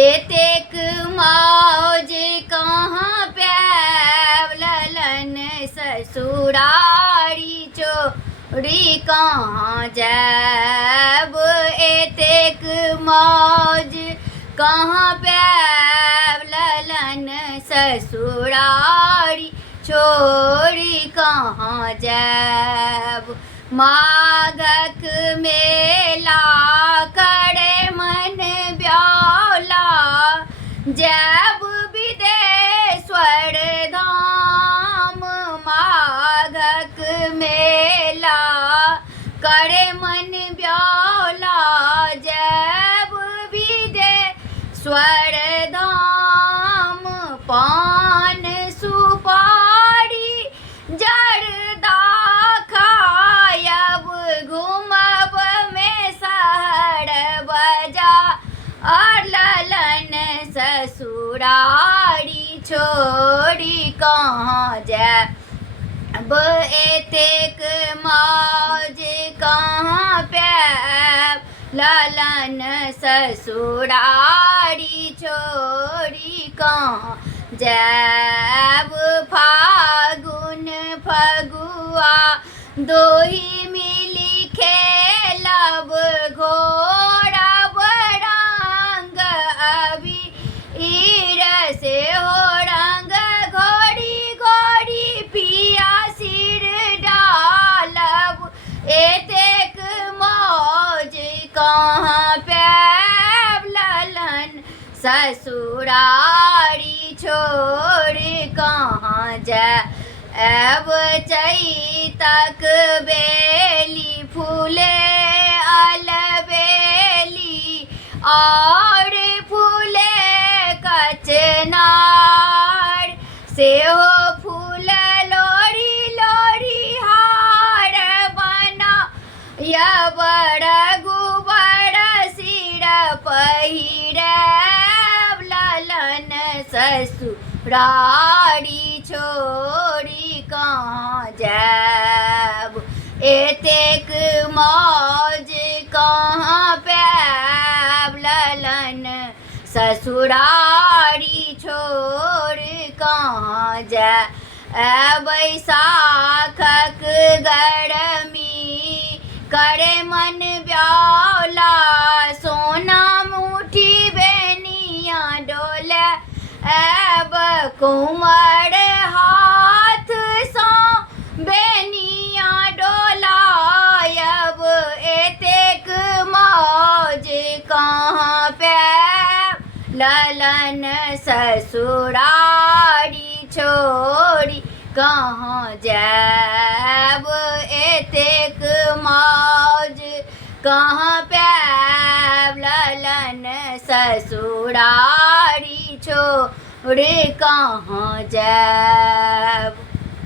एतेक मौज कहाँ पैब ललन ससुरारी छोड़ी कहाँ जैब। एतेक मौज कहाँ पैब ललन ससुरारी छोड़ी कहाँ जैब। माघक मेला करे मन ब्याला जैब विदेश्वर धाम। माघक मेला करे मन ब्याला जैब विदेश्वर धाम। पान सुपारी जर्दा खायब घूमब में शहर बजा और ललन ससुरारी छोड़ी कहाँ जैब। एतेक मौज कहाँ पैब ललन ससुरारी छोड़ी कहाँ जैब। फागुन फगुआ दोही मिली खेलब घोड़ब रंग अबीर से हो रंग घोड़ी घोड़ी पिया सिर डालब। एतेक मौज कहाँ पैब ललन ससुरारी छोड़ कहाँ जैब। चैतक बेली फूले अलबेली और फूले कचनार से हो फूल लोरी लोरी हार बना या बड़ गुबर सिर पहिरब ललन ससुरारी छोड़ी कहाँ जैब। एतेक मौज कहाँ पैब ललन ससुरारी छोड़ कहाँ जैब। बैसाखक गरमी करे मन ब्याला सोना मुठी बेनिया डोले ऐब। कुंवर हाथ सो बेनिया डोलायब। एतेक मौज कहाँ पैब ललन ससुरारी छोड़ी कहाँ जैब। एतेक मौज कहाँ पैब ललन ससुरारी छोड़ कहाँ जैब।